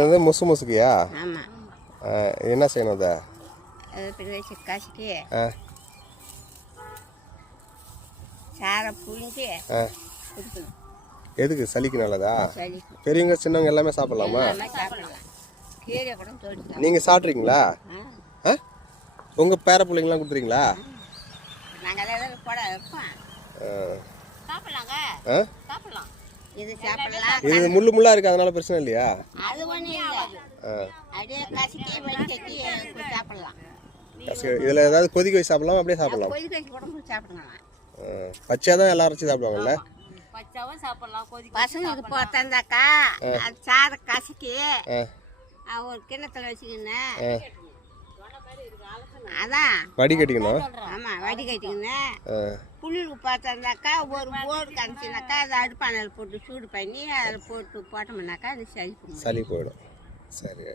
இது முசு முசுக்கியா? ஆமாம். என்ன செய்யணும் அதை? அது வச்சு கசக்கி சாரை புழிஞ்சு கொடுக்கணும். எதுக்கு? சளிக்கு நல்லதா? சளிக்கு. பெரியவங்க சின்னவங்க எல்லாமே சாப்பிடலாமா? சாப்பிடலாம். கீரை கூட தோடி. நீங்கள் சாப்பிட்றீங்களா? உங்கள் பேர பிள்ளைங்களாம் கொடுத்துறீங்களா? நாங்கள் எதாவது கூட இருப்போம். சாப்பிடலாங்க. சாப்பிடலாம். இது சாப்பிடலாம். இது முள்ளாக இருக்குது, அதனால பிரச்சனை இல்லையா? அது ஒன்றும் இல்லை. அப்படியே கசக்கி வடிகட்டி சாப்பிடலாம். இதில் ஏதாவது கொதிக்க வச்சு சாப்பிடலாம், அப்படியே சாப்பிடலாம்? கொதிக்க வச்சு கூட சாப்பிடுங்களாம். பச்சையாக தான் எல்லாரும் வச்சு சாப்பிடுவாங்கல்ல? பச்சாவும் சாப்பிடலாம். பசங்களுக்கு போத்தாந்தாக்கா அது சாரை கசக்கி ஒரு கிண்ணத்தில் வச்சுக்கின்னு அதான் வடிகட்டிக்கணும். ஆமாம், வடிகட்டிக்கின்னு புள்ளிக்கு பார்த்தாந்தாக்கா ஒரு போர்டு கணிச்சினாக்கா அதை அடுப்பானையில் போட்டு சூடு பண்ணி அதில் போட்டோம்னாக்கா அது சளி போயிடும். சரி.